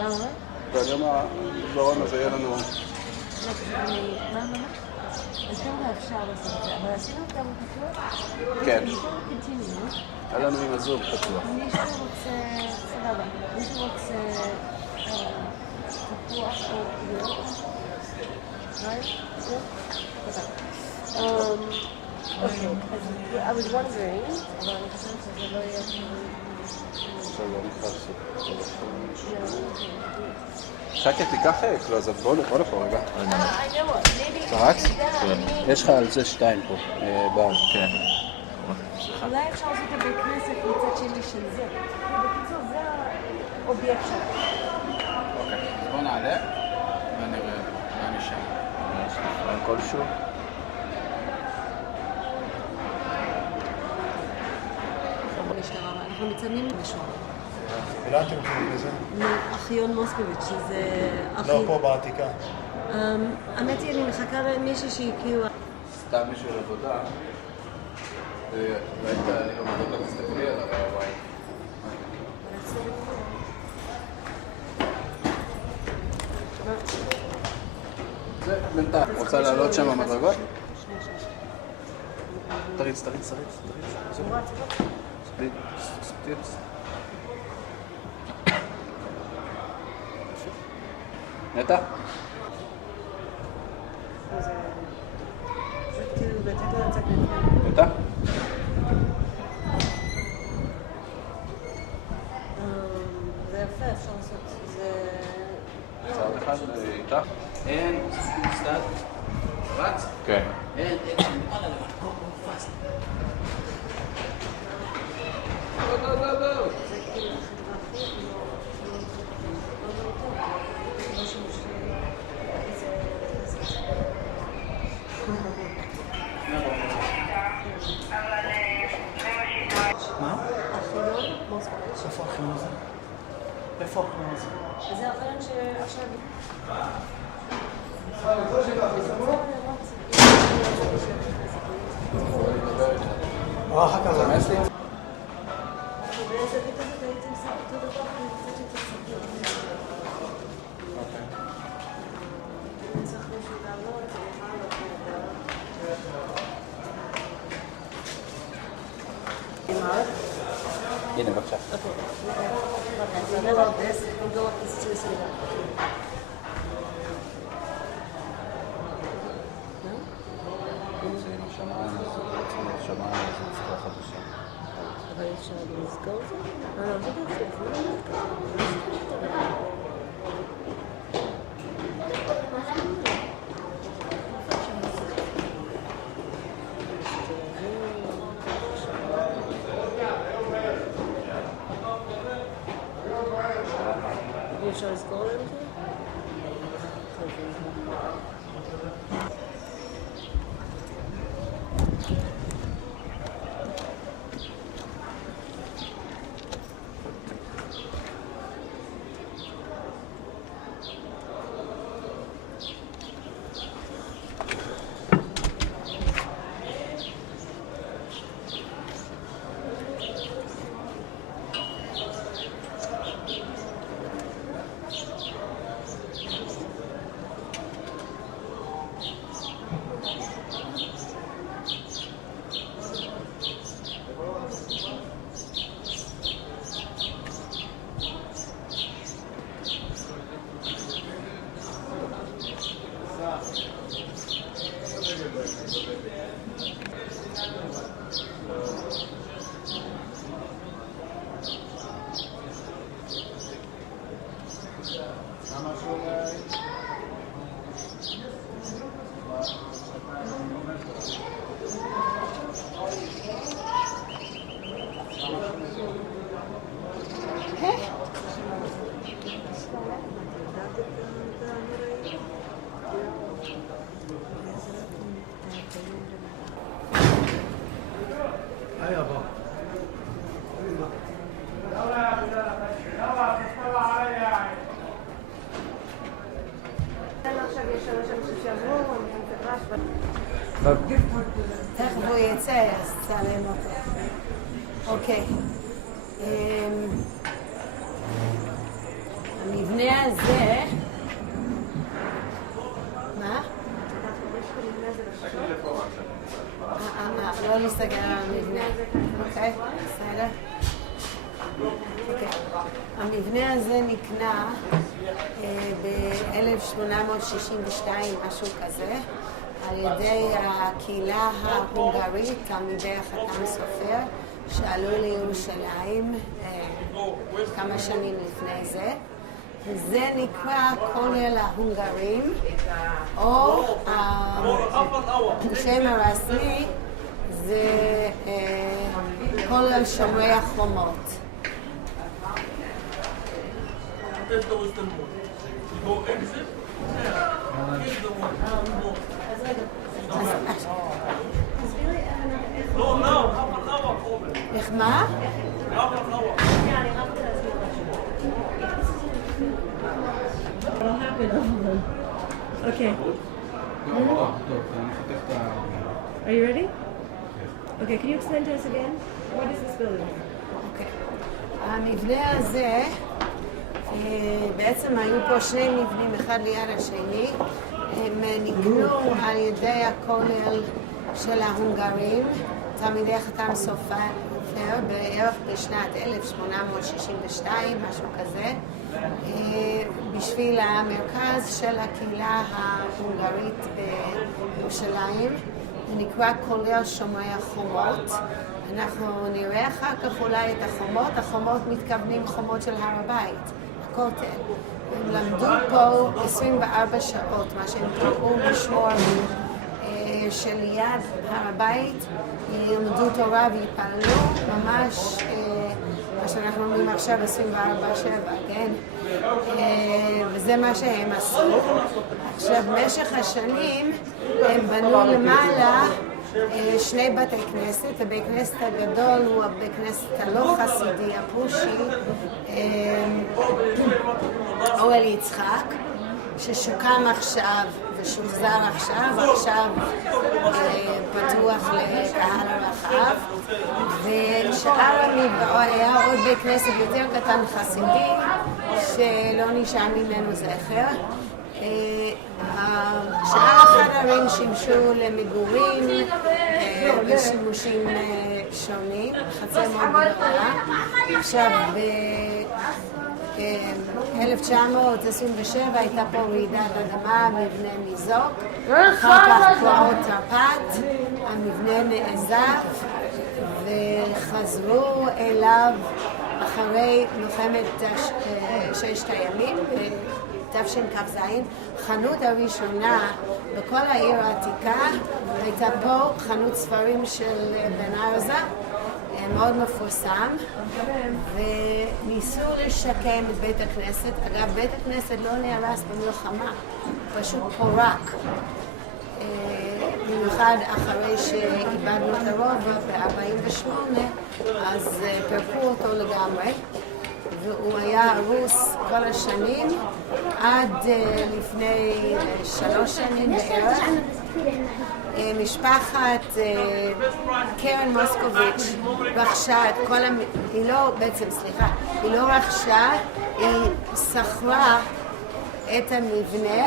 למה? והיום העיוורון הזה יהיה לנו... מה? אז כמה אפשר לעשות את זה, אבל עשינו כמה פתוח? כן. קונטיניו. היה לנו עם הזום פתוח. מישהו רוצה... סבבה. מישהו רוצה... תפוח או ירוק? Okay, I was wondering, אבל אני חושבת שזה לא יהיה... זה לא נכנס. שקט, תיקח קלוזאפ, בוא לפה רגע. I know what, maybe... רץ? יש לך על זה 2 פה, בר. כן. אולי אפשר לעשות את הבית כנסת מצד שני של זה. בקיצור, זה האובייקט שלנו. אוקיי, אז בוא נעלה ונראה מה נשאר. יש לך כלשהו? אנחנו מצלמים משהו. לאן אתם קוראים לזה? אחיון מוסקוביץ', שזה... לא, פה בעתיקה. האמת היא, אני מחכה למישהי שהכירו... סתם בשביל עבודה. והיית, אני לא מדבר, לא תסתכלי עליו, וואי. זה בינתיים. רוצה לעלות שם המדרגות? תריץ. סטיפס. נטע? נטע? זה יפה, אפשר לעשות את זה... צעד אחד איתך? אין, סטאט. רץ? כן. אין, אקשן, וואלה לבד, בוא, פאסט. לא. מה? אחיון מוסקוביץ'. איפה האחיון הזה? איפה האחיון הזה? זה אחיון שעכשיו... אחר כך זה מסלי. בזווית הזאת הייתי עושה אותו דבר, אני קצת יותר סגיר. אני צריך מישהו לעלות, הנה, בבקשה. So then like this, we go up this to the זה עם השמיים, אז רוצים לשמיים, אז נצטרך חדשה. אבל אפשר לסגור את זה? לא, זה אפשר לסגור להם את זה? תכף הוא יצא, אז צלם אותו. אוקיי. המבנה המבנה הזה... מה? לא להסתכל על המבנה. אוקיי, בסדר. המבנה הזה נקנה ב-1862, משהו כזה, על ידי הקהילה ההונגרית, תלמידי החתם סופר, שעלו לירושלים כמה שנים לפני זה. וזה נקרא כולל ההונגרים, או השם הרשמי זה כולל שומרי החומות. איך מה? Okay. Are you ready? Okay, can you explain to us again? What is this building? Okay. המבנה הזה, בעצם היו פה שני מבנים אחד ליד השני, הם נקנו על ידי הכולל של ההונגרים, תלמידי החתם סופר, בערך בשנת 1862, משהו כזה, בשביל המרכז של הקהילה ההונגרית בירושלים. זה נקרא כולל שומרי החומות. אנחנו נראה אחר כך אולי את החומות. החומות מתכוונים חומות של הר הבית, הכותל. הם למדו פה 24 שעות, מה שהם קראו משמור שליד הר הבית, ילמדו תורה ויתפללו ממש מה שאנחנו אומרים עכשיו 24/7, כן? וזה מה שהם עשו. עכשיו, במשך השנים הם בנו למעלה שני בתי כנסת. הבית כנסת הגדול הוא הבית כנסת הלא חסידי, הפושי, אוהל יצחק, ששוקם עכשיו ושוחזר עכשיו פתוח לקהל הרחב. ושאר המבוא היה עוד בית כנסת יותר קטן חסידי, שלא נשאר ממנו זכר. שאר החדרים שימשו למגורים ושימושים שונים, חצר מאוד גדולה. עכשיו, ב-1927 הייתה פה רעידת אדמה, המבנה ניזוק, אחר כך פרעות תרפ"ט, המבנה נעזב וחזרו אליו אחרי מלחמת ששת הימים, תשכ"ז. חנות הראשונה בכל העיר העתיקה הייתה פה חנות ספרים של בן ארזה, מאוד מפורסם, וניסו לשקם את בית הכנסת. אגב, בית הכנסת לא נהרס במלחמה, פשוט פורק. במיוחד אחרי שאיבדנו את הרובע ב-48, אז פרקו אותו לגמרי, והוא היה הרוס כל השנים עד לפני 3 שנים בערך. משפחת קרן מוסקוביץ' רכשה את כל היא לא רכשה, היא שכרה את המבנה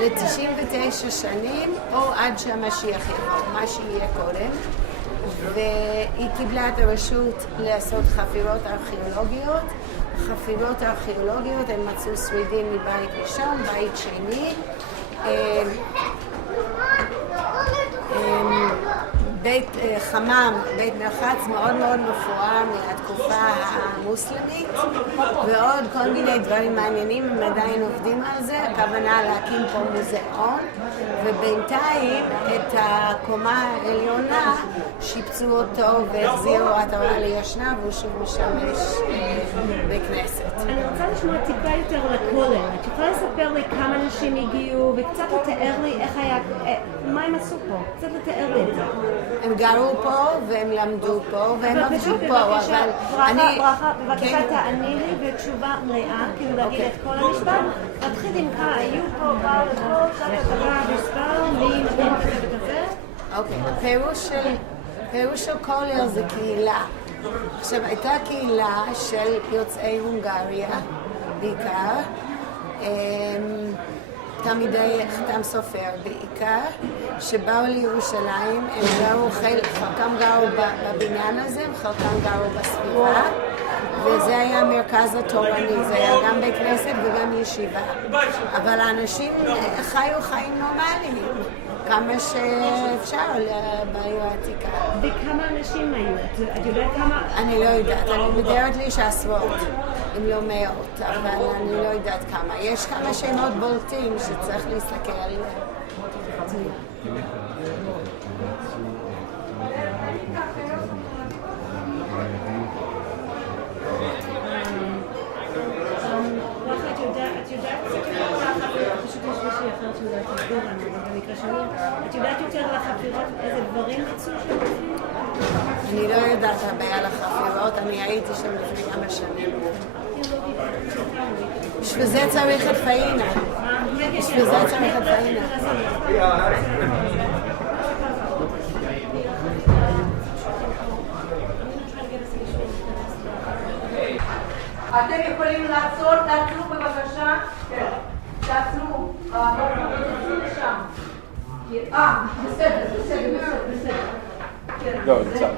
ל-99 שנים, או עד שהמשיח יבוא, מה שיהיה קודם. והיא קיבלה את הרשות לעשות חפירות ארכיאולוגיות. החפירות הארכיאולוגיות, הם מצאו שרידים מבית ראשון, בית שני, בית חמם, בית מרחץ מאוד מאוד מפואר מהתקופה המוסלמית, ועוד כל מיני דברים מעניינים. הם עדיין עובדים על זה, הכוונה להקים פה מוזיאון, ובינתיים את הקומה העליונה שיפצו אותו והחזירו עטרה ליושנה, והוא שוב משמש בכנסת. אני רוצה לשמוע טיפה יותר לכולל. את יכולה לספר לי כמה אנשים הגיעו וקצת לתאר לי איך היה, מה הם עשו פה? קצת לתאר לי את זה. הם גרו פה והם למדו פה והם עבדו פה, אבל אני... בבקשה תעני לי בתשובה מלאה, כאילו להגיד את כל המשפט. נתחיל עם כמה היו פה, באו לפה, כמה מספר, מי כזה וכזה. אוקיי, פירוש של כולל זה קהילה. עכשיו, הייתה קהילה של יוצאי הונגריה בעיקר, תלמידי חתם סופר בעיקר, שבאו לירושלים, חלקם גרו בבניין הזה, חלקם גרו בסביבה, וזה היה המרכז התורני, זה היה גם בית כנסת וגם ישיבה. אבל האנשים חיו חיים נורמליים, כמה שאפשר בעיר העתיקה. וכמה אנשים היו? את יודעת כמה? אני לא יודעת, אני מדברת לי שעשרות, אם לא מאות, אבל אני לא יודעת כמה. יש כמה שמות בולטים שצריך להסתכל עליהם. את יודעת יותר על החפירות, איזה דברים יצאו שם? אני לא יודעת הרבה על החפירות, אני הייתי שם לפני כמה שנים. בשביל זה צריך את פאינה. בשביל זה צריך את פאינה. אתם יכולים לעצור, תעצרו בבקשה. תעצרו. תעצרו לשם. בסדר. לא, קצת.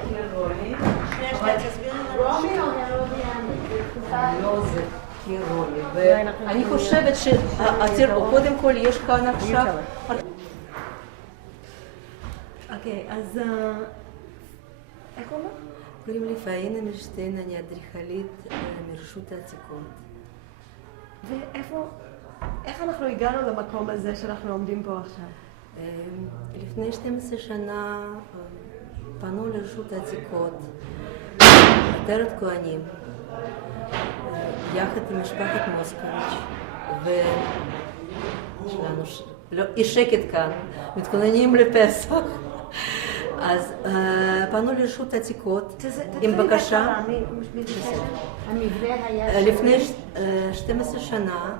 לא, זה קירולי. ואני חושבת שקודם כל יש כאן עכשיו... אוקיי, אז... איך קוראים? קוראים לי פאינה מילשטיין, אני אדריכלית מרשות העתיקות. ואיפה... איך אנחנו הגענו למקום הזה שאנחנו עומדים פה עכשיו? לפני 12 שנה פנו לרשות העתיקות, עטרת כהנים, יחד עם משפחת מוסקוביץ', יש שקט כאן, מתכוננים לפסח. אז פנו לרשות העתיקות עם בקשה. לפני 12 שנה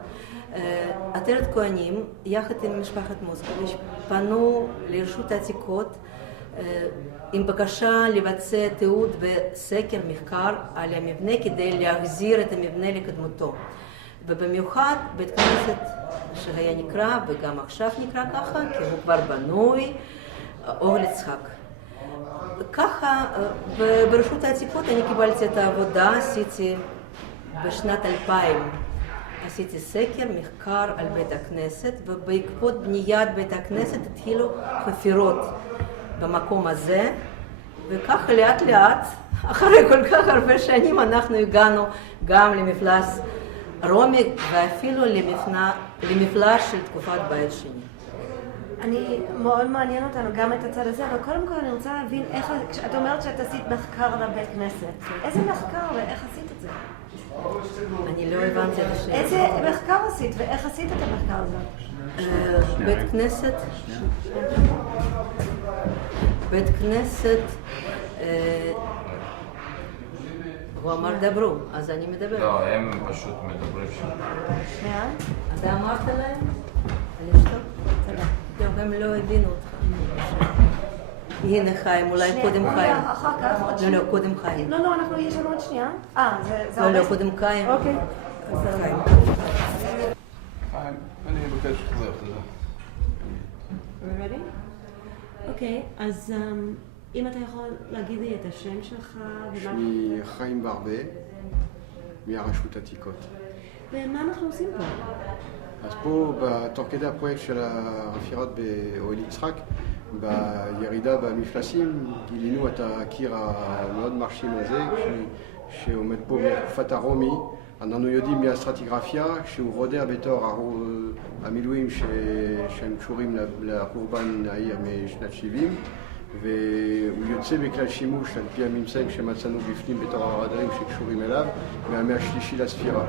עטרת כהנים, יחד עם משפחת מוסקוביץ', פנו לרשות העתיקות עם בקשה לבצע תיעוד וסקר מחקר על המבנה כדי להחזיר את המבנה לקדמותו. ובמיוחד בית כנסת שהיה נקרא, וגם עכשיו נקרא ככה, כי הוא כבר בנוי, אוהל יצחק. ככה, ברשות העתיקות אני קיבלתי את העבודה, עשיתי בשנת 2000. עשיתי סקר, מחקר על בית הכנסת, ובעקבות בניית בית הכנסת התחילו חפירות במקום הזה, וככה לאט לאט, אחרי כל כך הרבה שנים, אנחנו הגענו גם למפלס רומי, ואפילו למפלס של תקופת בית שני. אני מאוד מעניין אותנו גם את הצד הזה, אבל קודם כל אני רוצה להבין איך, את אומרת שאת עשית מחקר לבית כנסת. איזה מחקר ואיך עשית את זה? אני לא הבנתי את השאלה. איזה מחקר עשית ואיך עשית את המחקר הזה? בית כנסת, הוא אמר דברו, אז אני מדבר. לא, הם פשוט מדברים שם. שנייה? אתה אמרת להם? על אשתו? תודה. לא, הם לא הבינו אותך. הנה חיים, אולי קודם חיים. אחר כך. לא, קודם חיים. לא, יש לנו עוד שנייה. זה לא, קודם חיים. אוקיי. חיים. אני מבקש שתחזר, תודה. אוקיי, אז אם אתה יכול להגיד לי את השם שלך שמי חיים ברבה, מהרשות העתיקות. ומה אנחנו עושים פה? אז פה, תוך כדי הפרויקט של החפירות באוהל יצחק, בירידה במפלסים, גילינו את הקיר המאוד מרשים הזה, שעומד פה מתקופת הרומי. אנחנו יודעים מהסטרטיגרפיה שהוא רודע בתור המילואים שהם קשורים לחורבן העיר משנת 70, והוא יוצא בכלל שימוש על פי הממצאים שמצאנו בפנים בתור הרדרים שקשורים אליו מהמאה השלישי לספירה.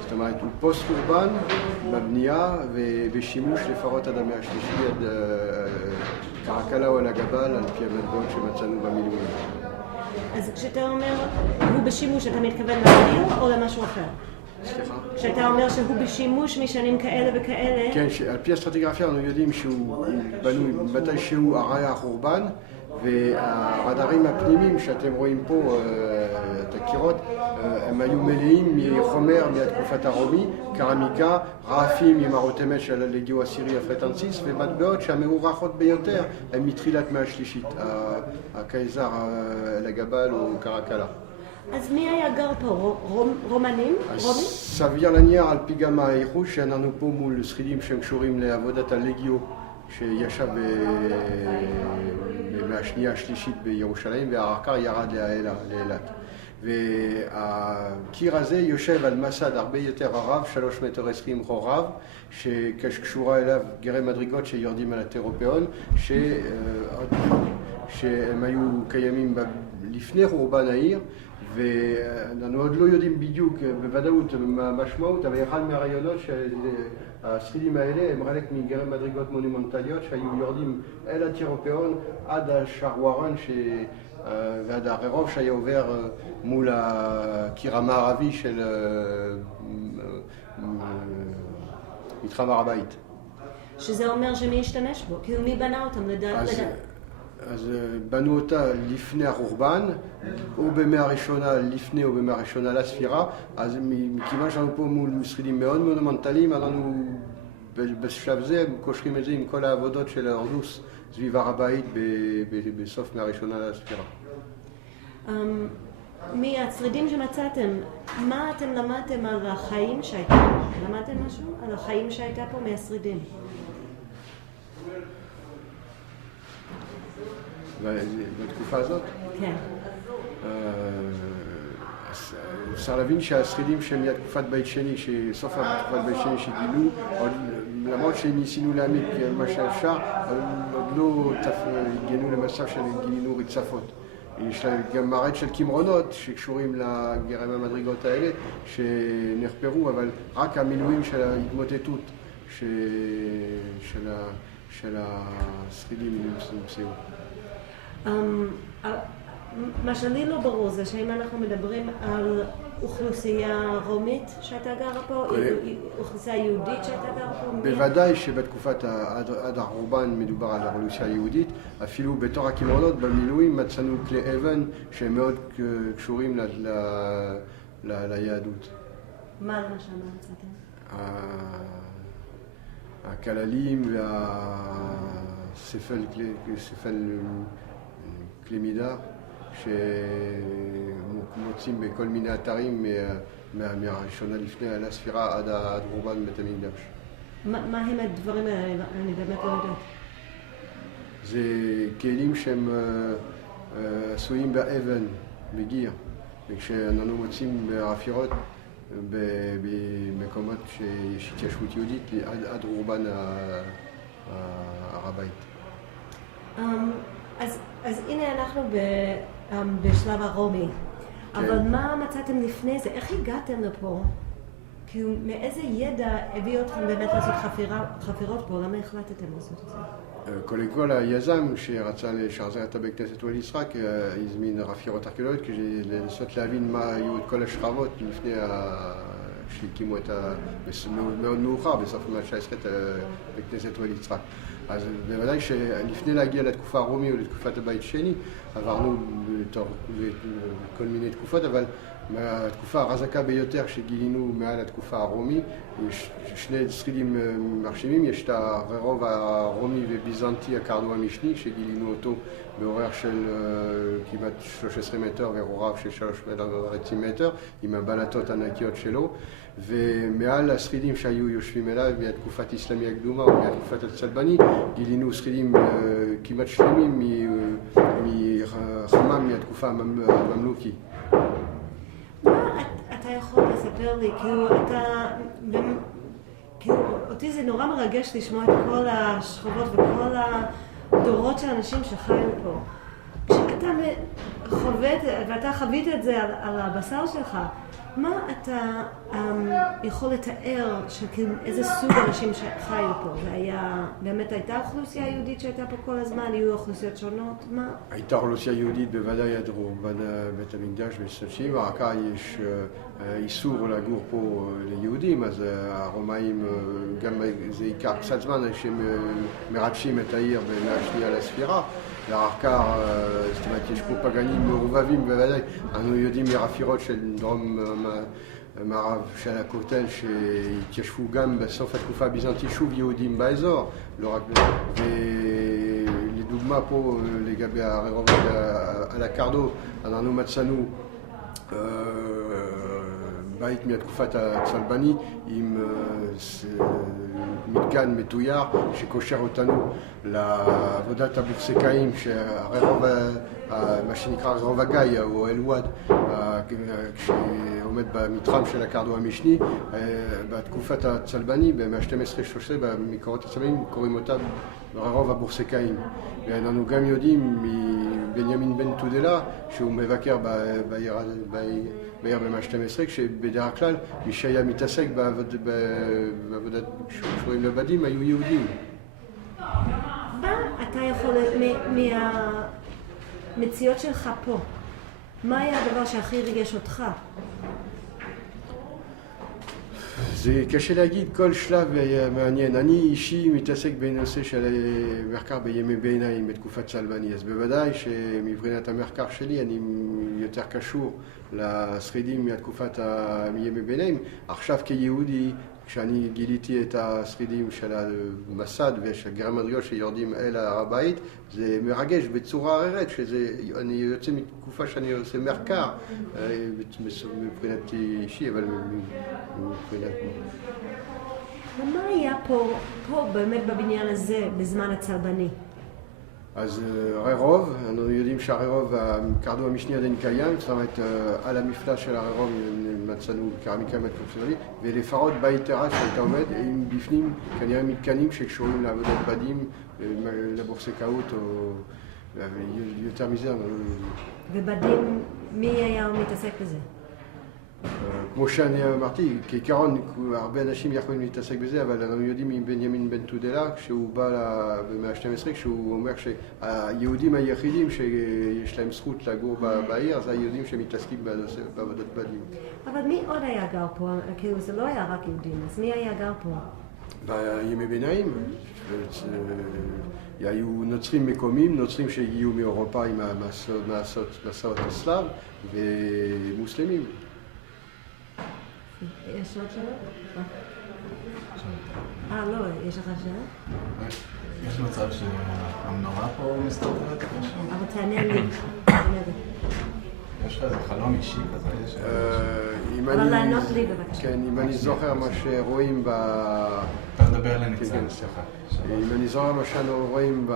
זאת אומרת, הוא פוסט קורבן בבנייה ובשימוש לפחות עד המאה השלישי, עד קרקלה או על הגבל, על פי המטבעות שמצאנו במילואים. אז כשאתה אומר הוא בשימוש, אתה מתכוון לעיר או למשהו אחר? סליחה? כשאתה אומר שהוא בשימוש משנים כאלה וכאלה... כן, על פי הסטרטיגרפיה אנחנו יודעים שהוא בנוי מתי שהוא הרי החורבן, והרדארים הפנימיים שאתם רואים פה, את הקירות, הם היו מלאים מחומר מהתקופת הרומי, קרמיקה, רעפים עם הרוטמת של הלגיו הסירי הפרטנסיס, ומטבעות שהמאורחות ביותר הם מתחילת מאה השלישית, הקיסר לגבל או קרקלה. אז מי היה גר פה? רומנים? רומים? סביר להניח על פי גם האיחוד שאנחנו פה מול שרידים שהם קשורים לעבודת הלגיו שישב במאה השנייה השלישית בירושלים והעקר ירד לאילת. והקיר הזה יושב על מסד הרבה יותר רב, 3.20 מטר רב, שקשורה אליו גרי מדרגות שיורדים על הטרופאון, שהם היו קיימים לפני חורבן העיר, ואנחנו עוד לא יודעים בדיוק בוודאות מה המשמעות, אבל אחד מהרעיונות שהשרידים האלה הם חלק מגרי מדרגות מונומנטליות שהיו יורדים אל הטרופאון עד השרווארן ועד הרחוב שהיה עובר מול הקיר המערבי של מתחם הר הבית. שזה אומר שמי השתמש בו? כאילו מי בנה אותם לדעת? אז בנו אותה לפני החורבן, או במאה הראשונה לפני או במאה הראשונה לספירה, אז מכיוון שאנחנו פה מול שרידים מאוד מונומנטליים, אנחנו בשלב זה קושרים את זה עם כל העבודות של ההורדוס סביב הר הבית בסוף מאה הראשונה לספירה. מהשרידים שמצאתם, מה אתם למדתם על החיים שהייתה פה? למדתם משהו על החיים שהייתה פה מהשרידים? בתקופה הזאת? כן. אפשר להבין שהשרידים שהם מהתקופת בית שני, שסוף התקופת בית שני שגילו, למרות שניסינו להעמיק מה שאפשר, עוד לא הגענו למצב של גילינו רצפות. יש להם גם מערכת של קמרונות שקשורים לגרם המדרגות האלה שנחפרו, אבל רק המילואים של ההתמוטטות של השרידים נמצאו. מה שלי לא ברור זה שאם אנחנו מדברים על אוכלוסייה רומית שהייתה גרה פה, אוכלוסייה יהודית שהייתה גרה פה? בוודאי שבתקופת עד החורבן מדובר על אוכלוסייה יהודית, אפילו בתור הקמרונות במילואים מצאנו כלי אבן שהם מאוד קשורים ליהדות. מה למשל מצאתם? הכללים והספל כלי מידה שמוצאים בכל מיני אתרים מהראשונה לפני הספירה עד חורבן בית המקדש. מה הם הדברים האלה? אני באמת לא יודעת. זה כלים שהם עשויים באבן, בגיר, וכשאנחנו מוצאים בחפירות במקומות שיש התיישבות יהודית עד חורבן הר הבית. אז הנה אנחנו בשלב הרומי, אבל מה מצאתם לפני זה? איך הגעתם לפה? כאילו, מאיזה ידע הביא אתכם באמת לעשות חפירות פה? למה החלטתם לעשות את זה? קודם כל, היזם שרצה לשחזר את בית כנסת ואהל יצחק הזמין חפירות ארכיאולוגיות כדי לנסות להבין מה היו את כל השכבות לפני שהקימו את מאוד מאוחר, בסוף המאה ה-19, את בית כנסת ואהל יצחק. אז בוודאי שלפני להגיע לתקופה הרומי או לתקופת הבית שני, עברנו כל מיני תקופות, אבל מהתקופה החזקה ביותר שגילינו מעל התקופה הרומי, יש שני שרידים מרשימים, יש את הרוב הרומי וביזנטי הקרדו המשני, שגילינו אותו באורך של כמעט 13 מטר ורוחב של 3.5 מטר, עם הבלטות הענקיות שלו, ומעל השרידים שהיו יושבים אליו מהתקופת האסלאמית הקדומה או מהתקופת הצלבני, גילינו שרידים כמעט שלמים מחמם מהתקופה הממלוכי. מה אתה יכול לספר לי? כאילו, אותי זה נורא מרגש לשמוע את כל השכבות וכל הדורות של אנשים שחיו פה. כשאתה חווית, ואתה חווית את זה על הבשר שלך, מה אתה יכול לתאר שכאילו איזה סוג אנשים שחיו פה? זה היה, באמת הייתה אוכלוסייה יהודית שהייתה פה כל הזמן? היו אוכלוסיות שונות? מה? הייתה אוכלוסייה יהודית בוודאי עד רובן בית המקדש ב-30, אחר כך יש איסור לגור פה ליהודים, אז הרומאים גם זה ייקח קצת זמן שהם מרדשים את העיר במאה השנייה לספירה, ואחר כך, זאת אומרת, יש פה פגנים מעורבבים בוודאי, אנו יודעים מהחפירות של דרום מערב של הכותל שהתיישבו גם בסוף התקופה הביזנטית שוב יהודים באזור, לא רק ולדוגמה פה לגבי הרחוב על הקרדו, אנחנו מצאנו בית מהתקופת הצלבני עם מתקן מתויר שקושר אותנו לעבודת הבורסקאים שהרחוב, מה שנקרא רחוב הגיא או אל-וואד, שעומד במתחם של הקרדו המשני, בתקופת הצלבני במאה ה-12-13 במקורות הצלבנים קוראים אותה רחוב הבורסקאים. ואנחנו גם יודעים מבנימין בן תודלה שהוא מבקר בעיר במאה ה-12, כשבדרך כלל מי שהיה מתעסק בעבודת שקשורים לבדים היו יהודים. מה אתה יכול, מהמציאות שלך פה, מה היה הדבר שהכי ריגש אותך? זה קשה להגיד, כל שלב היה מעניין. אני אישי מתעסק בנושא של מחקר בימי ביניים בתקופת צלבני, אז בוודאי שמבחינת המחקר שלי אני יותר קשור לשרידים מהתקופת ימי ביניים. עכשיו כיהודי, כשאני גיליתי את השרידים של המסד ושל גרמדריו שיורדים אל הר הבית, זה מרגש בצורה אחרת, שאני יוצא מתקופה שאני עושה מחקר, מבחינת אישי, אבל מבחינת... ומה היה פה באמת בבניין הזה בזמן הצלבני? אז הרחוב, אנחנו יודעים שהרחוב, הקרדו המשני עדיין קיים, זאת אומרת, על המפלס של הרחוב מצאנו קרמיקה מהתקופה, ולפחות בית טרס שהייתה עומד, עם בפנים כנראה מתקנים שקשורים לעבודת בדים, לבורסקאות או יותר מזה. ובדים, מי היה מתעסק בזה? כמו שאני אמרתי, כעיקרון הרבה אנשים יכולים להתעסק בזה, אבל אנחנו יודעים מבנימין בן תודלה, כשהוא בא במאה ה-12, כשהוא אומר שהיהודים היחידים שיש להם זכות לגור בעיר, זה היהודים שמתעסקים בעבודת בדים. אבל מי עוד היה גר פה? כאילו זה לא היה רק יהודים, אז מי היה גר פה? בימי ביניים, היו נוצרים מקומיים, נוצרים שהגיעו מאירופה עם המסעות הסלאב ומוסלמים. יש עוד שאלה? לא, יש לך שאלה? יש מצב שהמנורה פה מסתובבת משהו? אבל תענה לי. יש לך איזה חלום אישי כזה? אבל לענות לי בבקשה. כן, אם אני זוכר מה שרואים אתה מדבר לניצן. אם אני זוכר מה שאנו רואים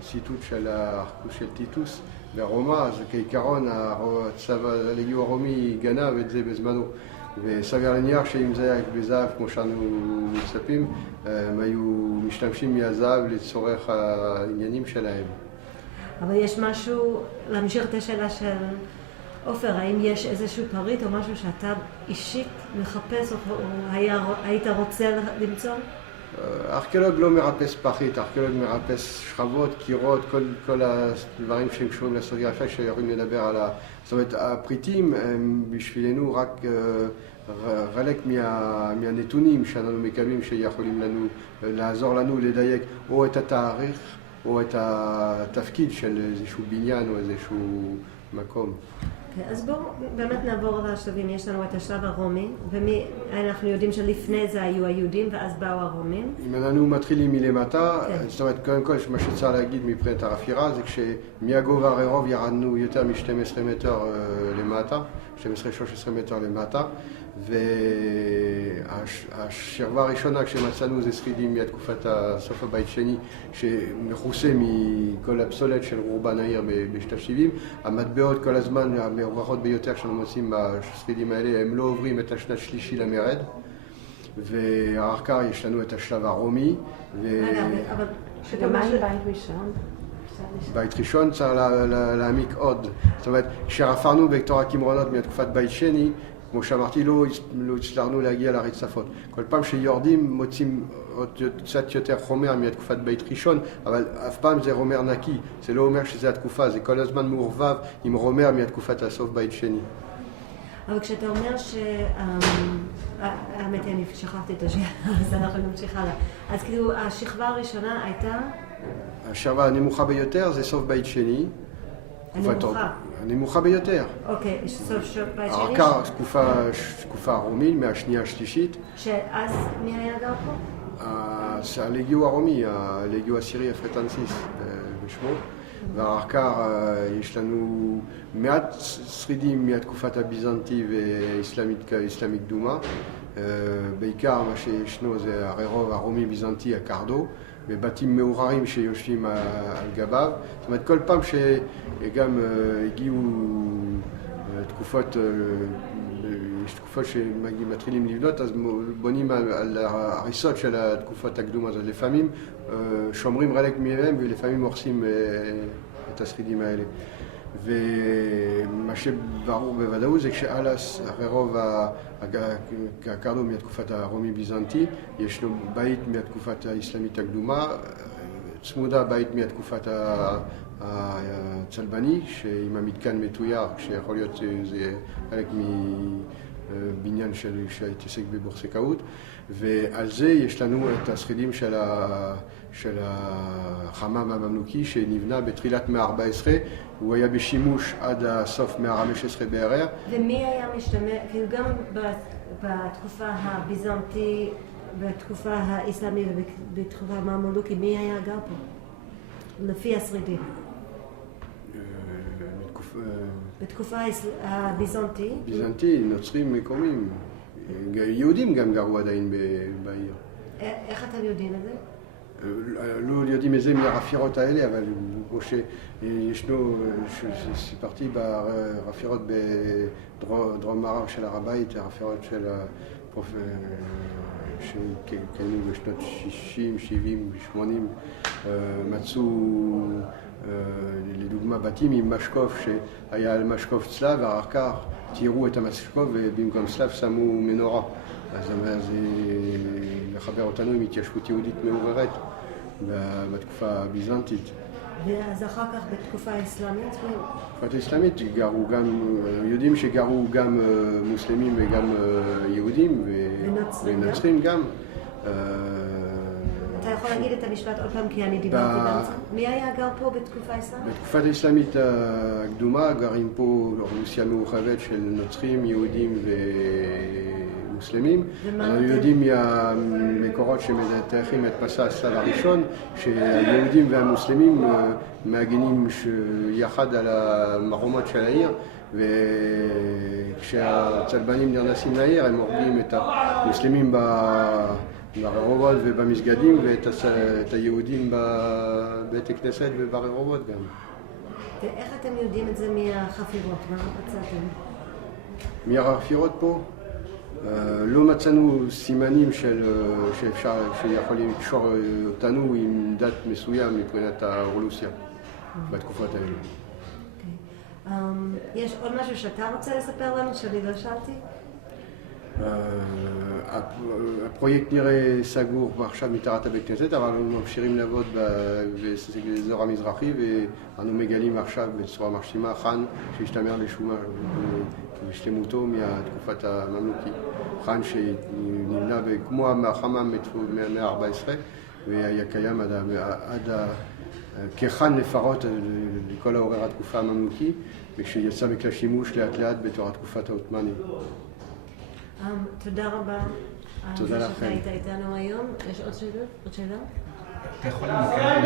בציטוט של החוקוס של טיטוס ברומא, אז כעיקרון הצבא הלגיון הרומי גנב את זה בזמנו, וסגר להניח שאם זה היה בזהב כמו שאנו מצפים, הם היו משתמשים מהזהב לצורך העניינים שלהם. אבל יש משהו, להמשיך את השאלה של עופר, האם יש איזשהו פריט או משהו שאתה אישית מחפש או היית רוצה למצוא? ארכיאולוג לא מרפס פחית, ארכיאולוג מרפס שכבות, קירות, כל הדברים שהם קשורים לסטודיוגרפיה שיכולים לדבר על זאת אומרת, הפריטים הם בשבילנו רק חלק מהנתונים שאנחנו מקבלים שיכולים לעזור לנו לדייק או את התאריך או את התפקיד של איזשהו בניין או איזשהו מקום. אז בואו באמת נעבור על השלבים. יש לנו את השלב הרומי, ואנחנו יודעים שלפני זה היו היהודים ואז באו הרומים. אם אנחנו מתחילים מלמטה, זאת אומרת, קודם כל מה שצריך להגיד מבחינת החפירה זה כשמהגובה הרחוב ירדנו יותר מ-12 מטר למטה, 12-13 מטר למטה, והשכבה הראשונה כשמצאנו זה שרידים מתקופת סוף הבית שני שמכוסה מכל הפסולת של רובן העיר בשנת 70. המטבעות כל הזמן המרוחות ביותר שאנחנו מוצאים בשרידים האלה הם לא עוברים את השנת שלישי למרד, ואחר כך יש לנו את השלב הרומי. אבל שמה עם בית ראשון? בית ראשון צריך להעמיק עוד. זאת אומרת, כשרפרנו בתור הקמרונות מתקופת בית שני, כמו שאמרתי, לא הצלחנו להגיע לארץ צפות. כל פעם שיורדים מוצאים קצת יותר חומר מתקופת בית ראשון, אבל אף פעם זה חומר נקי, זה לא אומר שזה התקופה, זה כל הזמן מעורבב עם חומר מתקופת הסוף בית שני. אבל כשאתה אומר האמת היא, אני שכחתי את השאלה, אז אנחנו נמשיך הלאה. אז כאילו, השכבה הראשונה הייתה? השכבה הנמוכה ביותר זה סוף בית שני. הנמוכה? הנמוכה ביותר. אוקיי, סוף בית שני? הערכה, תקופה הרומית, מהשנייה השלישית. שאז מי היה גר פה? זה הלגיו הרומי, הלגיו הסירי הפרטנסיס בשמו. והערכה יש לנו מעט שרידים מהתקופת הביזנטי ואסלאמית קדומה. בעיקר מה שישנו זה הרוב הרומי-ביזנטי, הקרדו, בבתים מעוררים שיושבים על גביו. זאת אומרת, כל פעם שגם הגיעו תקופות, יש תקופות שמתחילים לבנות, אז בונים על ההריסות של התקופות הקדומות. אז לפעמים שומרים חלק מהם ולפעמים הורסים את השרידים האלה. ומה שברור בוודאות זה כשאלס, אחרי רוב הקרדו מתקופת הרומי-ביזנטי, ישנו בית מתקופת האסלאמית הקדומה, צמודה בית מתקופת הצלבני, עם המתקן מתויר, שיכול להיות זה חלק מבניין שהתעסק בבורסקאות, ועל זה יש לנו את השרידים של החמם הממלוכי שנבנה בתחילת מאה ה-14, הוא היה בשימוש עד הסוף מאה ה-15 בערך. ומי היה משתמש, כאילו גם בתקופה הביזנטית, בתקופה האסלאמית ובתקופה הממלוכי, מי היה גר פה? לפי השרידים. בתקופה הביזנטית? ביזנטי, נוצרים מקומיים. יהודים גם גרו עדיין בעיר. איך אתם יודעים את זה? לא יודעים את זה מהרפירות האלה, אבל כמו שישנו, סיפרתי ברפירות בדרום מערב של הר הבית, הרפירות של שקיימו בשנות 60, 70, 80, מצאו לדוגמה בתים עם משקוף שהיה על משקוף צלב, ואחר כך תיארו את המשקוף ובמקום צלב שמו מנורה. אז זה לחבר אותנו עם התיישבות יהודית מעוררת בתקופה הביזנטית. ואז אחר כך בתקופה האסלאמית? בתקופה האסלאמית גרו גם, יודעים שגרו גם מוסלמים וגם יהודים ונוצרים גם. אתה יכול להגיד את המשפט עוד פעם כי אני דיברתי באמצע. מי היה גר פה בתקופה האסלאמית? בתקופה האסלאמית הקדומה גרים פה אוכלוסייה מאוחדת של נוצרים, יהודים מוסלמים. אנחנו יודעים מהמקורות שמתארים את מסע הסלב הראשון שהיהודים והמוסלמים מארגנים יחד על המרומות של העיר, וכשהצלבנים נכנסים לעיר הם הורגים את המוסלמים ברחובות ובמסגדים ואת היהודים בבית הכנסת וברחובות גם. ואיך אתם יודעים את זה מהחפירות? מה מצאתם? מהחפירות פה? לא מצאנו סימנים שיכולים לקשור אותנו עם דת מסוים מבחינת האוכלוסייה בתקופות האלה. יש עוד משהו שאתה רוצה לספר לנו שאני לא שאלתי? הפרויקט נראה סגור עכשיו מתחת הבית כנסת, אבל אנחנו ממשיכים לעבוד באזור המזרחי ואנו מגלים עכשיו בצורה מרשימה חאן שהשתמר לשלמותו מהתקופת הממלוכי. חאן שנבנה כמו החמם מהמאה ה-14 והיה קיים עד כחאן לפחות לכל העורר התקופה הממלוכי, ושיצא מכלי שימוש לאט לאט בתור התקופת העות'מאנית. תודה רבה. תודה לכם. שאתה היית איתנו היום. יש עוד שאלה? אתה יכול למקד,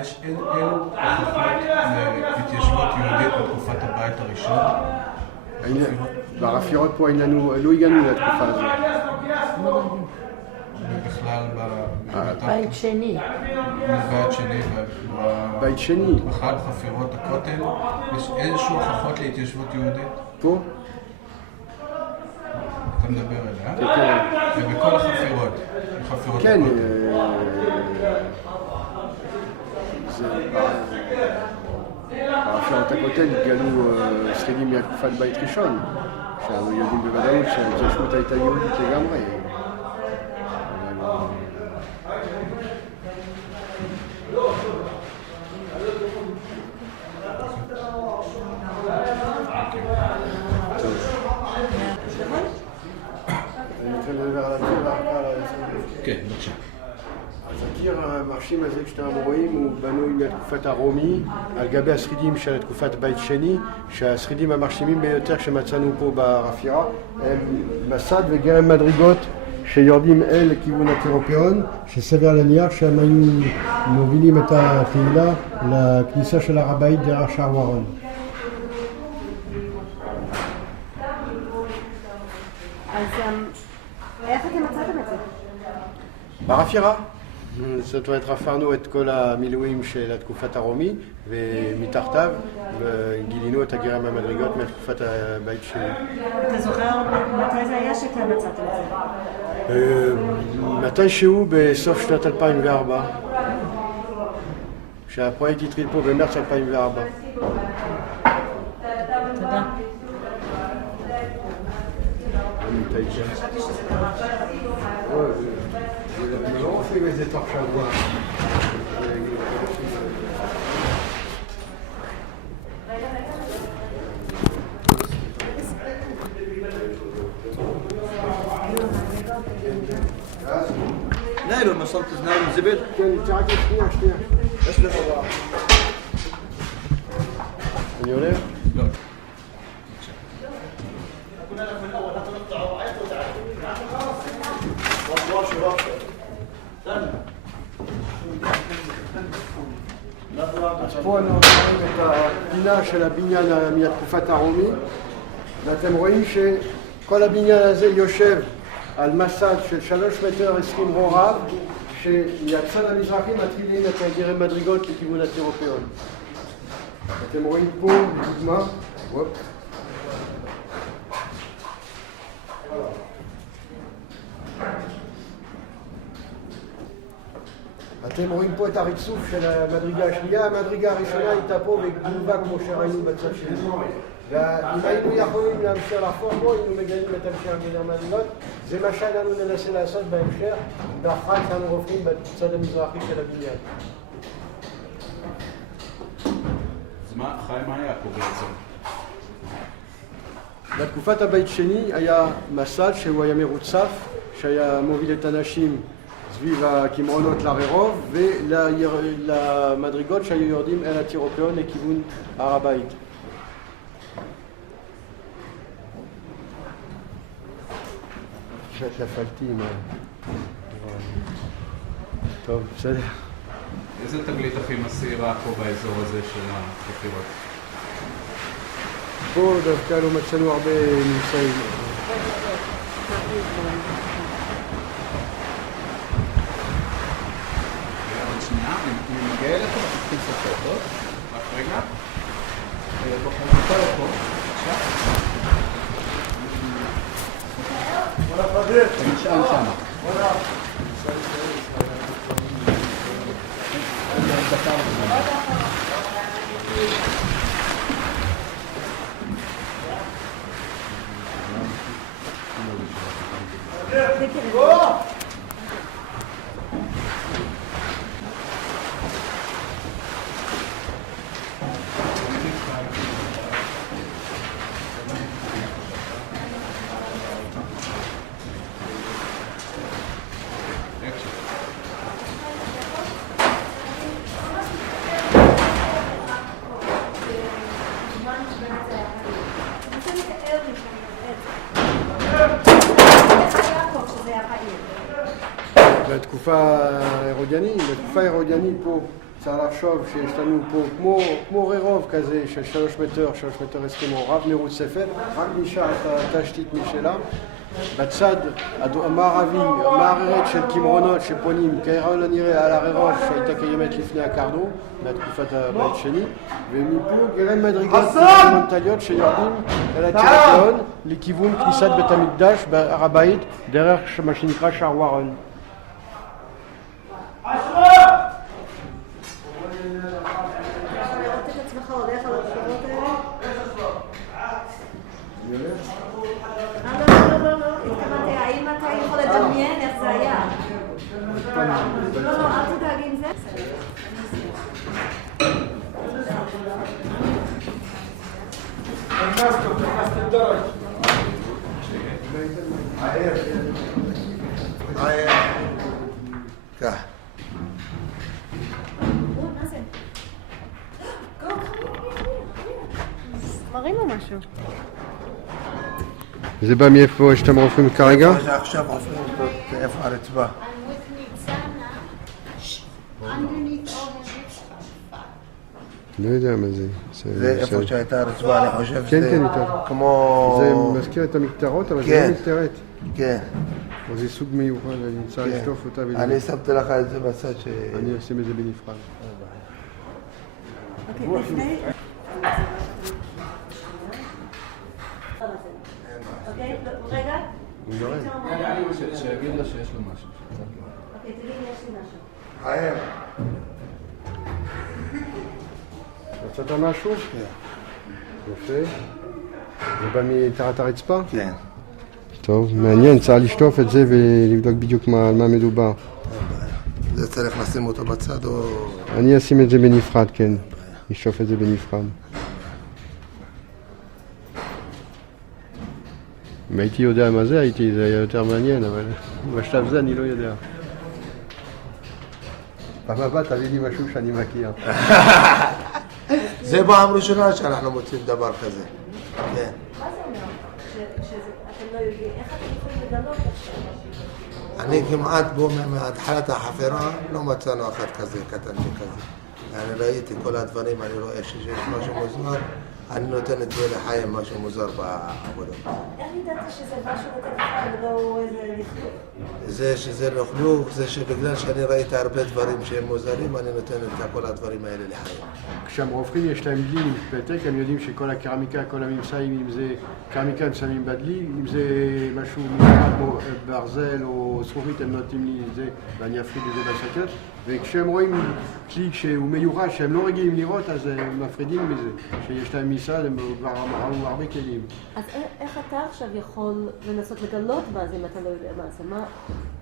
יש אילו הוכחות להתיישבות יהודית בתקופת הבית הראשון? ברפירות פה לא הגענו לתקופה הזאת. ובכלל בית שני. בית שני. בכלל בחפירות הכותל, יש איזשהו הוכחות להתיישבות יהודית? פה? אתה מדבר עליה? ובכל החפירות? כן. בחפירות הכותל התגלו שרידים מתקופת בית ראשון. שאנחנו יודעים בוודאות שההתיישבות הייתה יהודית לגמרי. אני רוצה לדבר על הקיר. כן, בבקשה. אז הקיר המרשים הזה שאתם רואים הוא בנוי מתקופת הרומי על גבי השרידים של תקופת בית שני, שהשרידים המרשימים ביותר שמצאנו פה ברפירה הם מסד וגרם מדרגות שיורדים אל לכיוון התירופאון, שסביר להניח שהם היו מובילים את התהילה לכניסה של הר הבית דרך שער וורון. אז איך אתם מצאתם את זה? ברפירה. זאת אומרת, רפרנו את כל המילואים של התקופת הרומי ומתחתיו גילינו את הגרם המדרגות מתקופת הבית שני. אתה זוכר מתי זה היה שכן מצאתם את זה? מתי שהוא בסוף שנת 2004, שהפרויקט התחיל פה במרץ 2004. תודה. לא עושים את זה תוך שבוע. نايلو ما صلت نايلو زبل כן, תראה שנייה. بس لما אני הולך? לא. אז פה אנחנו רואים את הפינה של הבניין מתקופת הרומי, ואתם רואים שכל הבניין הזה יושב על מסד של 3.20 מטר רוחב, שיצא למזרחי מתחילים את הגרם מדרגות לכיוון התירופאון. אתם רואים פה דוגמה, אתם רואים פה את הריצוף של המדרגה השנייה. המדרגה הראשונה הייתה פה וגנובה כמו שראינו בצד שני. ואם היינו יכולים להמשיך לחפור פה, היינו מגלים את המשך הגרם המדרגות. זה מה שאנחנו ננסה לעשות בהמשך, ואחר כך אנחנו רופאים בצד המזרחי של הבניין. אז מה היה פה בעצם? בתקופת הבית שני היה מסד שהוא היה מרוצף, שהיה מוביל את האנשים סביב הקמעונות לרחוב ולמדרגות שהיו יורדים אל התירופאון לכיוון הר הבית. קצת נפלתי עם טוב, בסדר. איזה תגלית הכי מסעירה פה באזור הזה של החפירות? פה דווקא לא מצאנו הרבה נמצאים. שנייה, אני מגיע אליך ותתחיל סופר, טוב? רק רגע. בוחר פה, עכשיו. אני נשאר שמה. בתקופה ההרודיאנית פה צריך לחשוב שיש לנו פה כמו רחוב כזה של 3 מטר, 3.20 מטר רוחב מרוצפת, רק נשאר את התשתית משלה. בצד המערבי, מערערת של קמעונות שפונים ככל הנראה על הרחוב שהייתה קיימת לפני הקרדו, מהתקופת הבית שני, ומפה גרם מדרגות מונטליות שיורדים אל התירופאון לכיוון כניסת בית המקדש בהר הבית דרך מה שנקרא שער וורון. לראות את עצמך הולך על הרחובות האלה? אני הולך? זה היה. לא, אל תדאג עם זה. קח. מרים או משהו? זה בא מאיפה שאתם רופאים כרגע? עכשיו עופרים איפה הרצפה. לא יודע מה זה. זה איפה שהייתה הרצפה, אני חושב כן, שזה כן, יותר. כמו... זה מזכיר את המקטרות, אבל זה כן. לא מקטרת. כן. אבל זה סוג מיוחד, אני רוצה לשטוף אותה אני שמתי לך את זה בצד ש... אני אשים את זה בנפרד. אוקיי, לפני... אוקיי, רגע. הוא יורד. שיגיד לה שיש לו משהו. אוקיי, תגיד לי, יש לי משהו. חיים. מצאת משהו? כן. יפה. זה בא מתחת הרצפה? כן. טוב, מעניין, צריך לשטוף את זה ולבדוק בדיוק על מה מדובר. זה צריך לשים אותו בצד או... אני אשים את זה בנפרד, כן. נשטוף את זה בנפרד. אם הייתי יודע מה זה, זה היה יותר מעניין, אבל בשלב זה אני לא יודע. פעם הבאה תביא לי משהו שאני מכיר. זה פעם ראשונה שאנחנו מוצאים דבר כזה. כן. מה זה אומר? שאתם לא יודעים, איך אתם יכולים לגלות עכשיו? אני כמעט בו מהתחלת החפירה לא מצאנו אחד כזה, קטן שכזה. אני ראיתי כל הדברים, אני רואה שיש משהו מוזר, אני נותן את זה לחיים, משהו מוזר בעבודה. איך ידעתי שזה משהו יותר אחד ולא איזה לכלוך? זה שזה לכלוך, זה שבגלל שאני ראיתי הרבה דברים שהם מוזרים, אני נותן את כל הדברים האלה לחיים. כשהם רופאים יש להם דלי עם פתק, הם יודעים שכל הקרמיקה, כל הממצאים, אם זה קרמיקה הם שמים בדלי, אם זה משהו מיוחד כמו ברזל או זכוכית הם נותנים לי את זה ואני אפריד את זה בשקיות, וכשהם רואים כלי שהוא מיוחד שהם לא רגילים לראות אז הם מפרידים מזה, שיש להם משרד הם כבר ראו הרבה כלים. אז איך אתה עכשיו יכול לנסות לגלות מה זה אם אתה לא יודע מה זה? מה?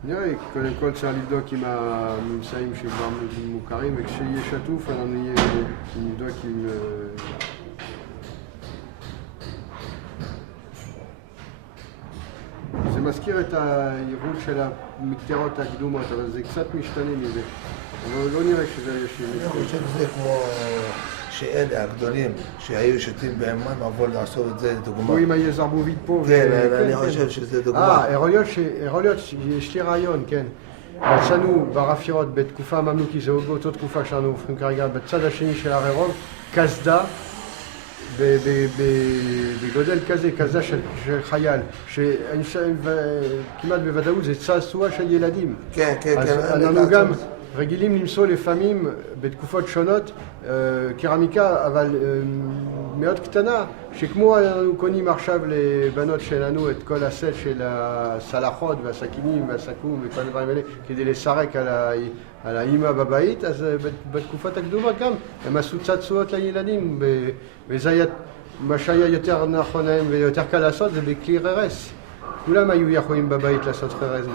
נראה, קודם כל צריך לבדוק עם הממצאים שכבר מוכרים וכשיהיה שטוף אנחנו נבדוק עם... זה מזכיר את היירוד של המקטרות הקדומות, אבל זה קצת משתנה מזה. אבל לא נראה שזה יש... אני חושב שזה כמו שאלה הגדולים שהיו שותים בהם מים, אבל לעשות את זה דוגמה. פה עם היזרבובית פה. כן, אני חושב שזה דוגמה. יכול להיות שיש לי רעיון, כן. מצאנו ברפירות בתקופה הממלוכית, זה באותה תקופה שאנחנו הופכים כרגע בצד השני של הר עירום, קסדה בגודל כזה, קסדה של חייל, שכמעט בוודאות זה צעצוע של ילדים. כן, כן, אז כן. אנחנו גם רגילים למצוא לפעמים בתקופות שונות קרמיקה, אבל מאוד קטנה, שכמו אנחנו קונים עכשיו לבנות שלנו את כל הסט של הסלחות והסכינים והסכו"ם וכל הדברים האלה כדי לשרק על האמא בבית, אז בתקופות הקדומות גם הם עשו צעצועות לילדים, וזה היה מה שהיה יותר נכון להם ויותר קל לעשות זה בכלי ררס. כולם היו יכולים בבית לעשות חרס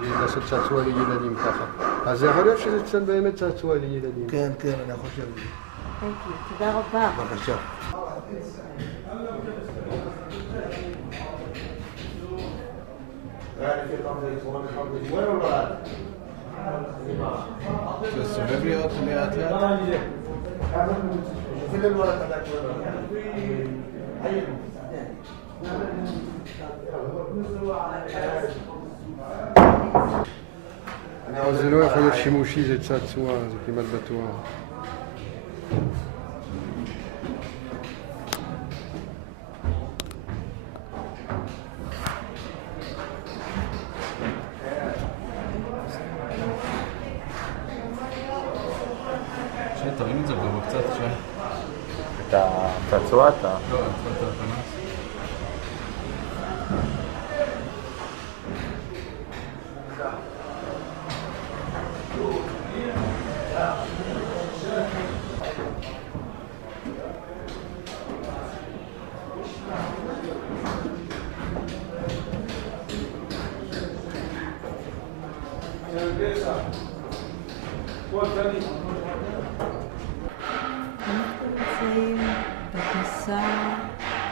ולעשות צעצוע לילדים ככה. אז יכול להיות שזה קצת באמת צעצוע לילדים. כן, כן, אני חושב. תודה רבה. בבקשה. תסובב לי עוד לאט לאט. אבל זה לא יכול להיות שימושי, זה צעצוע, זה כמעט בטוח. תרים את זה כבר קצת שם. את הצעצוע אתה? לא, את הפנס. אנחנו נמצאים בכניסה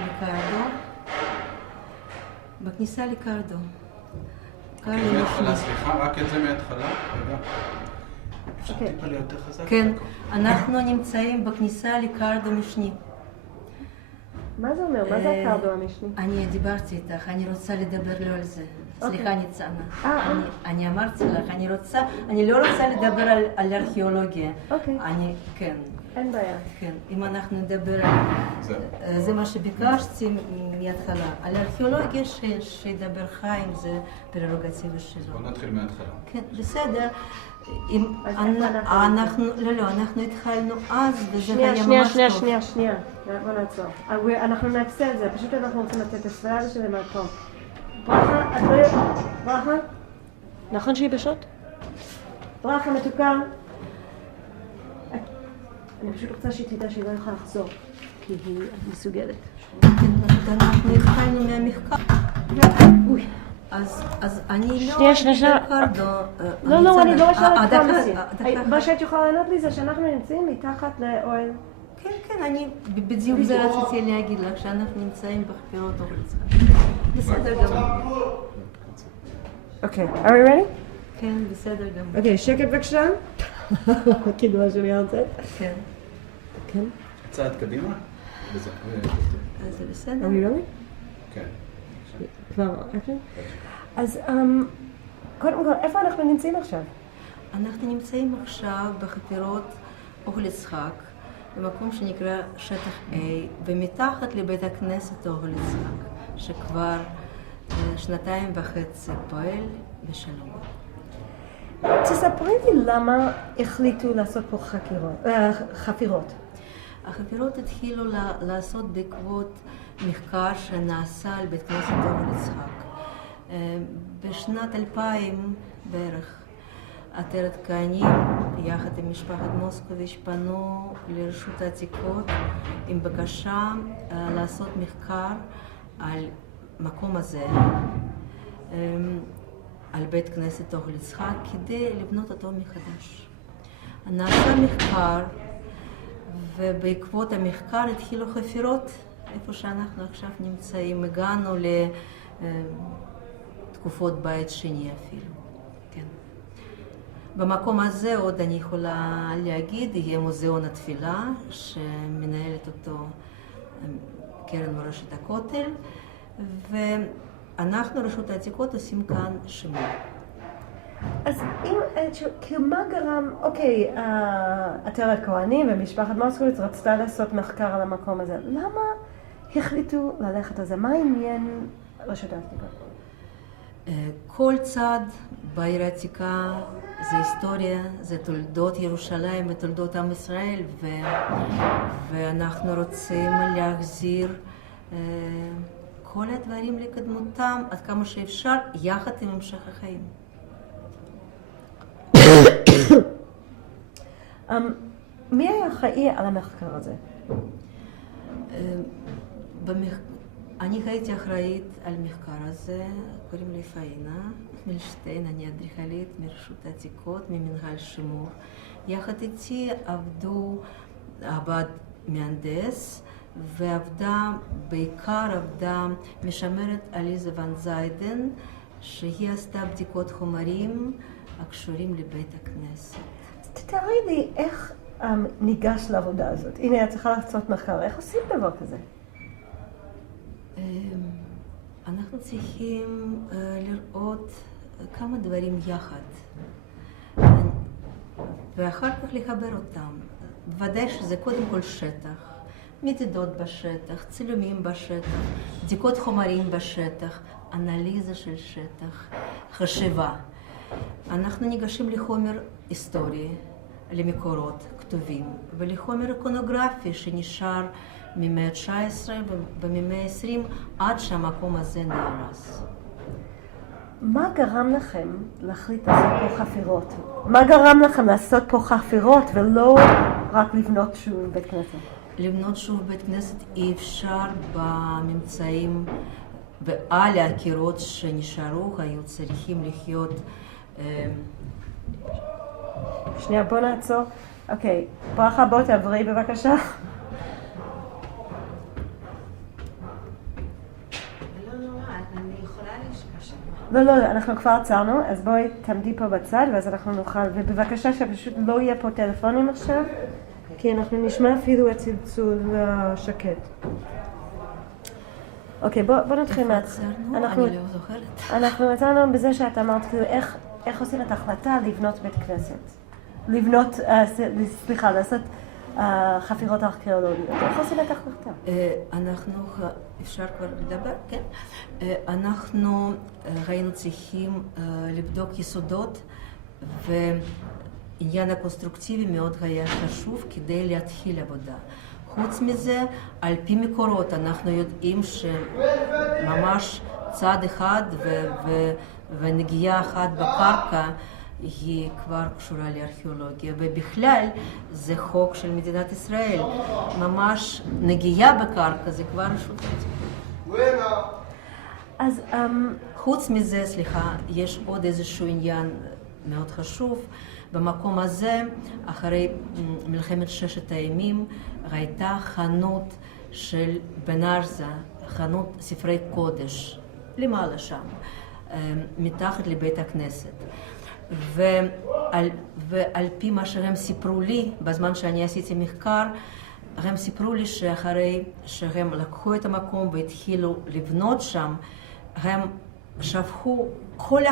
לקרדו. בכניסה לקרדו. מההתחלה, סליחה, רק את זה מההתחלה. רגע. אפשר טיפה להיות יותר חזק? כן, אנחנו נמצאים בכניסה לקרדו משני. מה זה אומר? מה זה הקרדו המשני? אני דיברתי איתך, אני רוצה לדבר לא על זה. סליחה, ניצנה. אני אמרתי לך, אני לא רוצה לדבר על ארכיאולוגיה. אני, כן. אין בעיה. כן, אם אנחנו נדבר על... זה מה שביקשתי מההתחלה. על ארכיאולוגיה שידבר חיים, זה פררוגטיבה שלו. בוא נתחיל מההתחלה. כן, בסדר. אנחנו התחלנו אז, וזה היה ממש טוב. שנייה. בוא נעצור. אנחנו נעשה את זה, פשוט אנחנו רוצים לתת הסברה הזה שזה מהטוב. ברכה, את לא... ברכה? נכון שהיא בשוט? ברכה מתוקה. אני פשוט רוצה שהיא תדע שהיא לא יכולה לחזור, כי היא מסוגלת. אנחנו התחלנו מהמחקר. אז אני לא... שנייה. לא, אני לא אשאל את כמסים. מה שאת יכולה לענות לי זה שאנחנו נמצאים מתחת לאוהל. כן, אני בדיוק זה רציתי להגיד לך, שאנחנו נמצאים בחפירות אוכל יצחק. בסדר גמור. אוקיי, are we ready? כן, בסדר גמור. אוקיי, שקט בבקשה. כאילו מה שאני רוצה. כן. כן. צעד קדימה? זה בסדר? are we ready? כן. כבר, אוקיי. אז קודם כל, איפה אנחנו נמצאים עכשיו? אנחנו נמצאים עכשיו בחפירות אוכל יצחק, במקום שנקרא שטח A, ומתחת לבית הכנסת אוכל יצחק, שכבר 2.5 פועל בשלום. תספרי לי למה החליטו לעשות פה חפירות. החפירות התחילו לעשות בעקבות מחקר שנעשה על בית כנסת אוכל יצחק. בשנת 2000 בערך, עטרת כהנים, יחד עם משפחת מוסקוביץ', פנו לרשות העתיקות עם בקשה לעשות מחקר על מקום הזה, על בית כנסת אוכל יצחק, כדי לבנות אותו מחדש. נעשה מחקר, ובעקבות המחקר התחילו חפירות, איפה שאנחנו עכשיו נמצאים. הגענו לתקופות בית שני אפילו. כן. במקום הזה עוד אני יכולה להגיד, יהיה מוזיאון התפילה, שמנהלת אותו קרן מורשת הכותל, ואנחנו, רשות העתיקות, עושים כאן שימור. אז אם, כאילו מה גרם, אוקיי, עטרת כהנים ומשפחת מוסקוביץ' רצתה לעשות מחקר על המקום הזה. למה החליטו ללכת על זה? מה עניין רשות העתיקות? כל צד בעיר העתיקה זה היסטוריה, זה תולדות ירושלים ותולדות עם ישראל, ואנחנו רוצים להחזיר כל הדברים לקדמותם עד כמה שאפשר, יחד עם המשך החיים. מי היה אחראי על המחקר הזה? אני הייתי אחראית על המחקר הזה, קוראים לי פאינה מילשטיין, אני אדריכלית מרשות העתיקות, ממנהל שימור. יחד איתי עבד מהנדס, בעיקר עבדה משמרת עליזה ון זיידן, שהיא עשתה בדיקות חומרים הקשורים לבית הכנסת. תתארי לי איך ניגש לעבודה הזאת. הנה, את צריכה לעשות מחקר. איך עושים דבר כזה? אנחנו צריכים לראות כמה דברים יחד, ואחר כך לחבר אותם. בוודאי שזה קודם כל שטח, מדידות בשטח, צילומים בשטח, בדיקות חומרים בשטח, אנליזה של שטח, חשיבה. אנחנו ניגשים לחומר היסטורי, למקורות כתובים, ולחומר איקונוגרפי שנשאר ממאה ה-19 וממאה ה-20 עד שהמקום הזה נהרס. מה גרם לכם להחליט לעשות פה חפירות? מה גרם לכם לעשות פה חפירות ולא רק לבנות שוב בית כנסת? לבנות שוב בית כנסת אי אפשר בממצאים ועל הקירות שנשארו, היו צריכים לחיות שנייה, בוא נעצור. אוקיי, ברכה, בוא תעברי בבקשה. לא, אנחנו כבר עצרנו, אז בואי תעמדי פה בצד, ואז אנחנו נוכל, ובבקשה שפשוט לא יהיה פה טלפונים עכשיו, כי אנחנו נשמע אפילו את צלצול שקט. אוקיי, בוא נתחיל מהצד. אני לא זוכרת. אנחנו עצרנו בזה שאת אמרת, כאילו, איך עושים את ההחלטה לבנות בית כנסת? לעשות חפירות ארכיאולוגיות. איך עושים את ההחלטה? אפשר כבר לדבר? כן. אנחנו היינו צריכים לבדוק יסודות, ועניין הקונסטרוקטיבי מאוד היה חשוב כדי להתחיל עבודה. חוץ מזה, על פי מקורות אנחנו יודעים שממש צד אחד ונגיעה אחת בקרקע היא כבר קשורה לארכיאולוגיה, ובכלל זה חוק של מדינת ישראל. ממש נגיעה בקרקע זה כבר רשות העתיקות. אז חוץ מזה, יש עוד איזשהו עניין מאוד חשוב. במקום הזה, אחרי מלחמת ששת הימים, ראיתה חנות של בן ארזה, חנות ספרי קודש, למעלה שם, מתחת לבית הכנסת. ועל פי מה שהם סיפרו לי, בזמן שאני עשיתי מחקר, הם סיפרו לי שאחרי שהם לקחו את המקום והתחילו לבנות שם, הם שפכו כל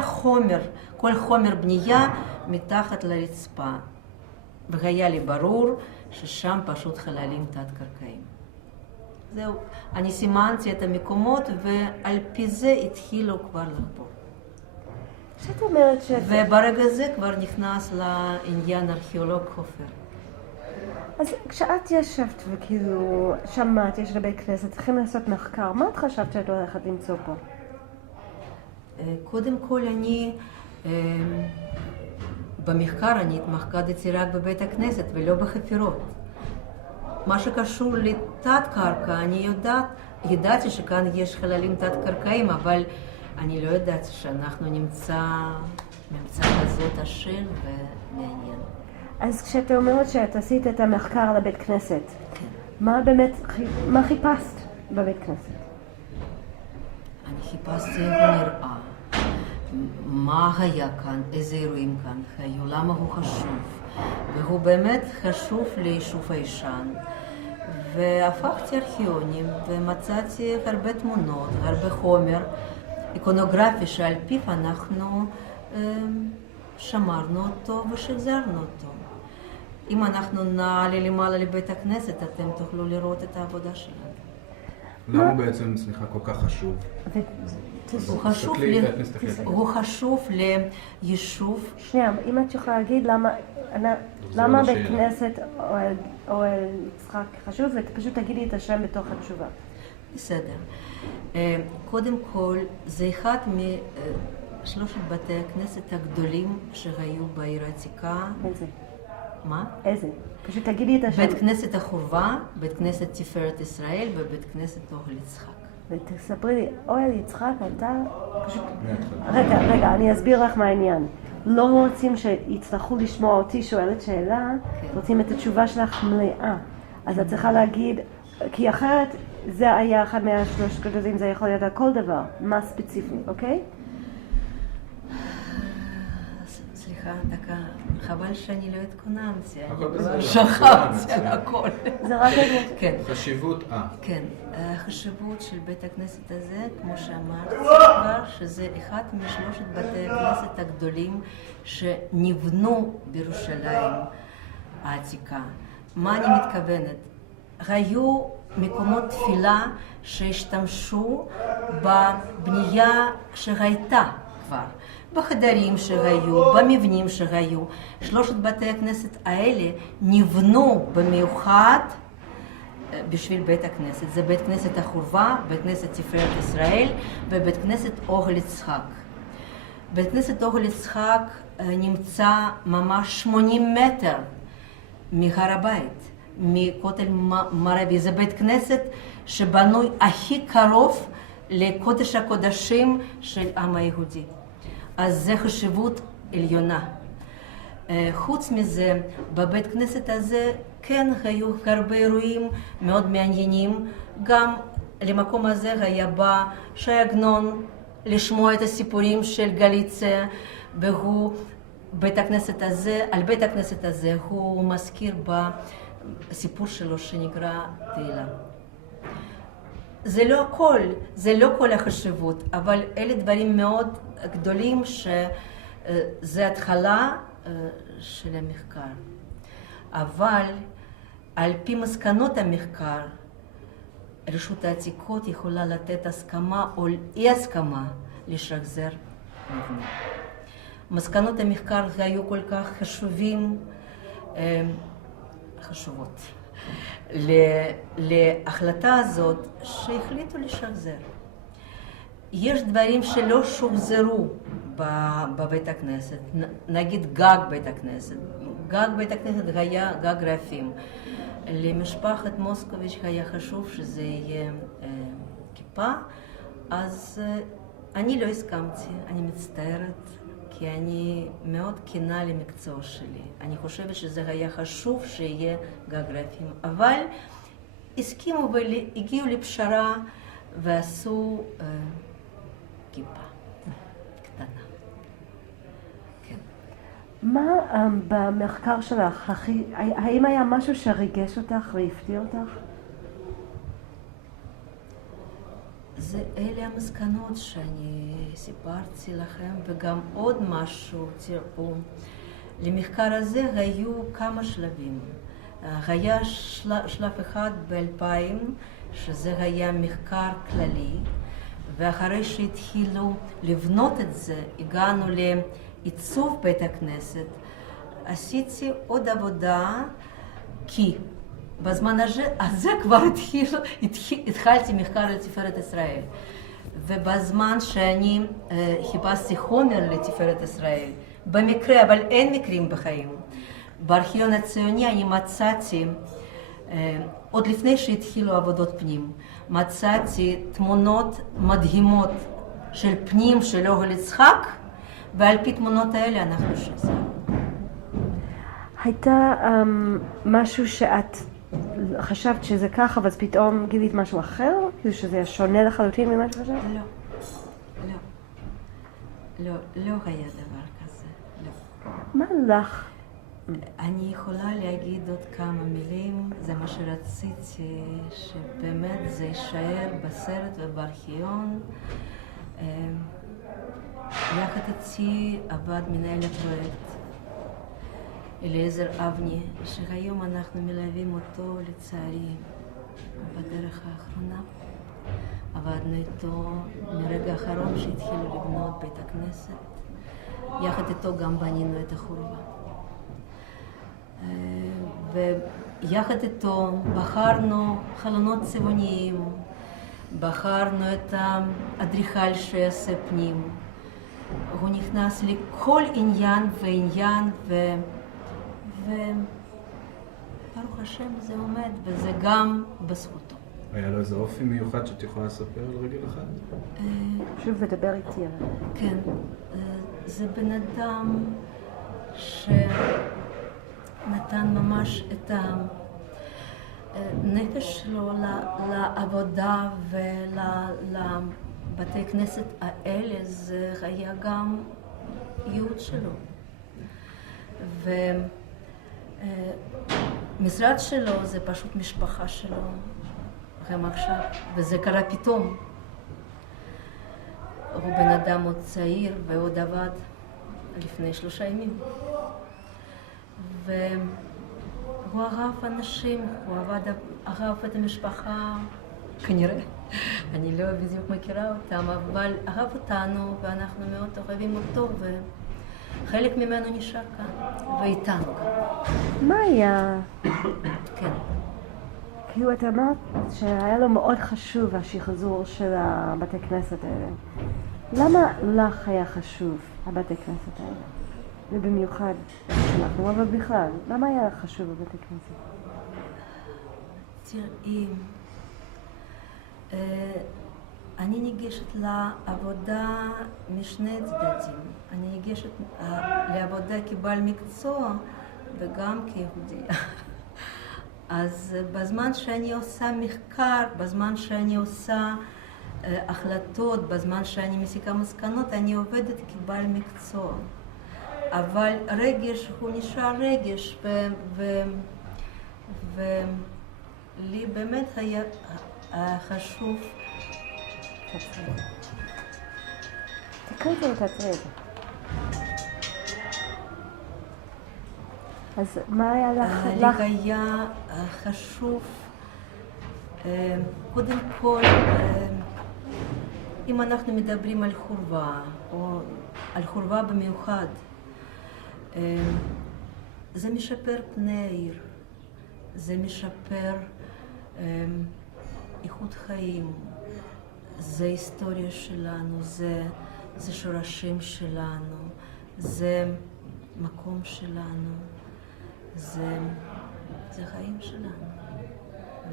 חומר בנייה מתחת לרצפה. והיה לי ברור ששם פשוט חללים תת-קרקעיים. זהו, אני סימנתי את המקומות ועל פי זה התחילו כבר לחפור. שאת אומרת וברגע זה כבר נכנס לעניין ארכיאולוג חופר. אז כשאת ישבת וכאילו שמעת, יש לבית כנסת, צריכים לעשות מחקר, מה את חשבת שאת הולכת למצוא פה? קודם כל במחקר אני התמקדתי רק בבית הכנסת ולא בחפירות. מה שקשור לתת קרקע, אני ידעתי שכאן יש חללים תת קרקעיים, אבל אני לא יודעת שאנחנו נמצא ממצא כזאת עשיר ומעניין. אז כשאת אומרת שאת עשית את המחקר לבית כנסת, כן. מה חיפשת בבית כנסת? אני חיפשתי איך הוא נראה, מה היה כאן, איזה אירועים כאן היו, למה הוא חשוב. והוא באמת חשוב ליישוב הישן. והפכתי ארכיונים ומצאתי הרבה תמונות, הרבה חומר איקונוגרפי שעל פיו אנחנו שמרנו אותו ושחזרנו אותו. אם אנחנו נעלה למעלה לבית הכנסת, אתם תוכלו לראות את העבודה שלנו. למה בעצם, כל כך חשוב? הוא חשוב ליישוב. שנייה, אם את יכולה להגיד למה בית כנסת או יצחק חשוב, ופשוט תגידי את השם בתוך התשובה. בסדר. קודם כל, זה אחד משלושת בתי הכנסת הגדולים שהיו בעיר העתיקה. איזה? מה? איזה? פשוט תגידי את השם. בית כנסת החורבה, בית כנסת תפארת ישראל ובית כנסת אוהל יצחק. ותספרי לי, אוהל יצחק הייתה פשוט... רגע, אני אסביר לך מה העניין. לא רוצים שיצטרכו לשמוע אותי שואלת שאלה, רוצים את התשובה שלך מלאה. אז את צריכה להגיד, כי אחרת זה היה אחד מהשלושת גדולים, זה יכול להיות על כל דבר, מה ספציפי, אוקיי? סליחה, דקה, חבל שאני לא התכוננתי, אני שכחתי על הכל. זה רק כן. חשיבות, כן, החשיבות של בית הכנסת הזה, כמו שאמרתי כבר, שזה אחד משלושת בתי הכנסת הגדולים שנבנו בירושלים העתיקה. מה אני מתכוונת? היו מקומות תפילה שהשתמשו בבנייה שהייתה כבר. בחדרים שהיו, במבנים שהיו. שלושת בתי הכנסת האלה נבנו במיוחד בשביל בית הכנסת. זה בית כנסת החורבה, בית כנסת תפארת ישראל ובית כנסת אוהל יצחק. בית כנסת אוהל יצחק נמצא ממש 80 מטר מהר הבית, מכותל מערבי. זה בית כנסת שבנוי הכי קרוב לקודש הקודשים של העם היהודי. אז זה חשיבות עליונה. חוץ מזה, בבית כנסת הזה כן היו הרבה אירועים מאוד מעניינים. גם למקום הזה היה בא ש"י עגנון לשמוע את הסיפורים של גליציה, והוא על בית הכנסת הזה הוא מזכיר בסיפור שלו שנקרא תהילה. זה לא כל החשיבות, אבל אלה דברים מאוד גדולים שזה התחלה של המחקר. אבל על פי מסקנות המחקר, רשות העתיקות יכולה לתת הסכמה או אי הסכמה לשחזר מבנה. מסקנות המחקר היו כל כך חשובות להחלטה הזאת שהחליטו לשחזר. יש דברים שלא שוחזרו בבית הכנסת, נגיד גג בית הכנסת. גג בית הכנסת היה גג רעפים. למשפחת מוסקוביץ' היה חשוב שזה יהיה כיפה, אז אני לא הסכמתי, אני מצטערת, כי אני מאוד כנה למקצוע שלי. אני חושבת שזה היה חשוב שיהיה גג רעפים, אבל הסכימו והגיעו לפשרה ועשו כיפה קטנה. כן. מה במחקר שלך, האם היה משהו שריגש אותך והפתיע אותך? אלה המסקנות שאני סיפרתי לכם, וגם עוד משהו, תראו, למחקר הזה היו כמה שלבים. היה שלב אחד ב-2000, שזה היה מחקר כללי, ואחרי שהתחילו לבנות את זה, הגענו לעיצוב בית הכנסת, עשיתי עוד עבודה, כי בזמן הזה כבר התחלתי מחקר לתפארת ישראל. ובזמן שאני חיפשתי חומר לתפארת ישראל, במקרה, אבל אין מקרים בחיים, בארכיון הציוני אני מצאתי, עוד לפני שהתחילו עבודות פנים, מצאתי תמונות מדהימות של פנים של אוהל יצחק, ועל פי תמונות האלה אנחנו שחזרנו. הייתה משהו שאת חשבת שזה ככה, ואז פתאום גילית משהו אחר? כאילו שזה היה שונה לחלוטין ממה שחשבת? לא היה דבר כזה, לא. מה לך? אני יכולה להגיד עוד כמה מילים, זה מה שרציתי, שבאמת זה יישאר בסרט ובארכיון. יחד איתי עבד מנהל הפרויקט, אליעזר אבני, שהיום אנחנו מלווים אותו לצערי בדרך האחרונה. עבדנו איתו מרגע האחרון שהתחילו לבנות בית הכנסת. יחד איתו גם בנינו את החורבה. ויחד איתו בחרנו חלונות צבעוניים, בחרנו את האדריכל שיעשה פנים. הוא נכנס לכל עניין ועניין, וברוך השם זה עומד, וזה גם בזכותו. היה לו איזה אופי מיוחד שאת יכולה לספר על רגל אחד? שוב לדבר איתי עליו. כן, זה בן אדם שנתן ממש את הנפש שלו לעבודה ולבתי כנסת האלה, זה היה גם ייעוד שלו. ומשרד שלו זה פשוט משפחה שלו. גם עכשיו, וזה קרה פתאום. הוא בן אדם עוד צעיר ועוד עבד לפני 3 ימים. והוא אהב אנשים, הוא אהב את המשפחה, כנראה. אני לא בדיוק מכירה אותם, אבל אהב אותנו ואנחנו מאוד אוהבים אותו, וחלק ממנו נשאר כאן, ואיתנו כאן. מה היה? כן. כאילו את אמרת שהיה לו מאוד חשוב השחזור של הבתי כנסת האלה. למה לך היה חשוב הבתי כנסת האלה? ובמיוחד שלנו, אבל בכלל, למה היה לך חשוב בבתי כנסת? תראי, אני ניגשת לעבודה משני צדדים. אני ניגשת לעבודה כבעל מקצוע וגם כיהודייה. אז בזמן שאני עושה מחקר, בזמן שאני עושה החלטות, בזמן שאני מסיקה מסקנות, אני עובדת כבעל מקצוע. אבל רגש הוא נשאר רגש, ולי באמת היה חשוב. תקראי את זה ותעצרי את זה. אז מה היה לך? לי היה חשוב, קודם כל, אם אנחנו מדברים על חורבה, או על חורבה במיוחד, זה משפר פני העיר, זה משפר איכות חיים, זה היסטוריה שלנו, זה שורשים שלנו, זה מקום שלנו, זה חיים שלנו.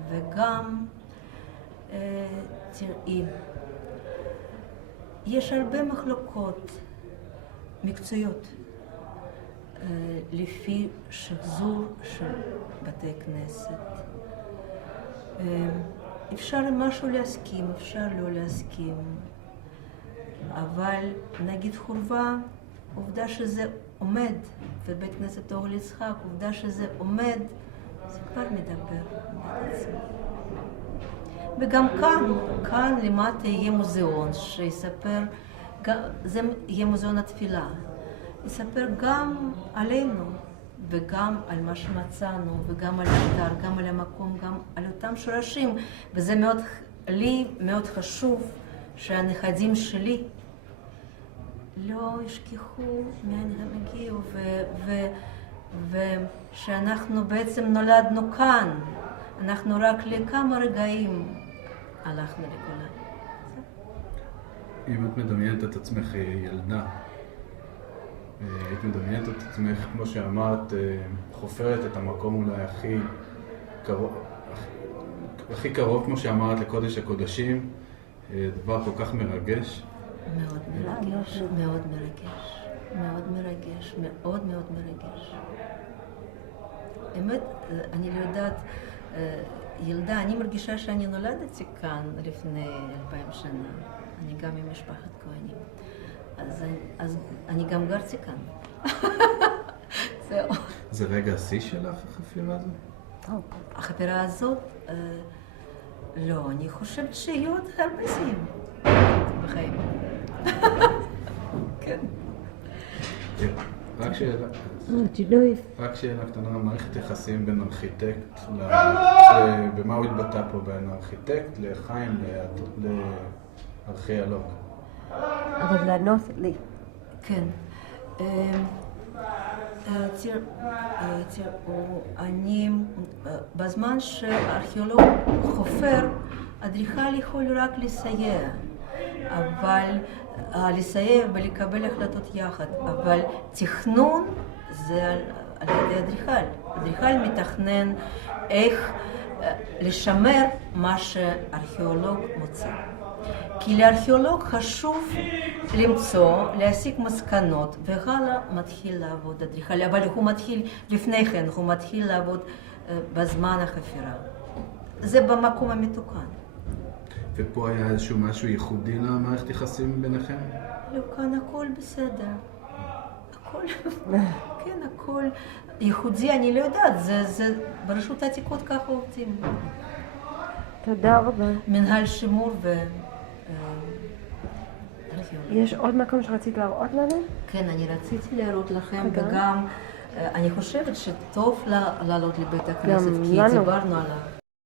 וגם, תראי, יש הרבה מחלוקות מקצועיות לפי שחזור של בתי כנסת. אפשר משהו להסכים, אפשר לא להסכים, אבל נגיד חורבה, עובדה שזה עומד, ובית כנסת אוהל יצחק, עובדה שזה עומד, זה כבר מדבר בעצם. וגם כאן למטה יהיה מוזיאון שיספר, זה יהיה מוזיאון התפילה, יספר גם עלינו, וגם על מה שמצאנו, וגם על האתר, גם על המקום, גם על אותם שורשים, וזה מאוד, לי מאוד חשוב שהנכדים שלי לא ישכחו מאין הם הגיעו, ושאנחנו בעצם נולדנו כאן, אנחנו רק לכמה רגעים הלכנו לגולה. אם את מדמיינת את עצמך ילדה, היית מדמיינת את עצמך, כמו שאמרת, חופרת את המקום אולי הכי קרוב, כמו שאמרת, לקודש הקודשים, דבר כל כך מרגש. מאוד מרגש, מאוד מרגש, מאוד מרגש, מאוד מאוד מרגש. האמת, אני לא יודעת, ילדה, אני מרגישה שאני נולדתי כאן לפני 2000 שנה. אני גם עם משפחת כהנים. אז אני גם גרתי כאן. זהו. זה רגע השיא שלך, החפירה הזאת? החפירה הזאת? לא, אני חושבת שיהיו עוד הרבה שיאים בחיים. כן. רק שאלה קטנה, מערכת יחסים בין ארכיטקט, במה הוא התבטא פה בין ארכיטקט לחיים לארכיאולוג? אבל לענות לי. כן. תראו, אני, בזמן שארכיאולוג חופר, אדריכל יכול רק לסייע, אבל לסייע ולקבל החלטות יחד, אבל תכנון זה על ידי אדריכל. אדריכל מתכנן איך לשמר מה שארכיאולוג מוצא. כי לארכיאולוג חשוב למצוא, להסיק מסקנות, והלאה מתחיל לעבוד אדריכל, אבל הוא מתחיל לפני כן, הוא מתחיל לעבוד בזמן החפירה. זה במקום המתוקן. ופה היה איזשהו משהו ייחודי למערכת יחסים ביניכם? לא, כאן הכל בסדר. הכל, כן, הכל ייחודי, אני לא יודעת, זה ברשות העתיקות ככה עובדים. תודה רבה. מנהל שימור יש עוד מקום שרצית להראות לנו? כן, אני רציתי להראות לכם, וגם אני חושבת שטוב לעלות לבית הכנסת, כי דיברנו עליו.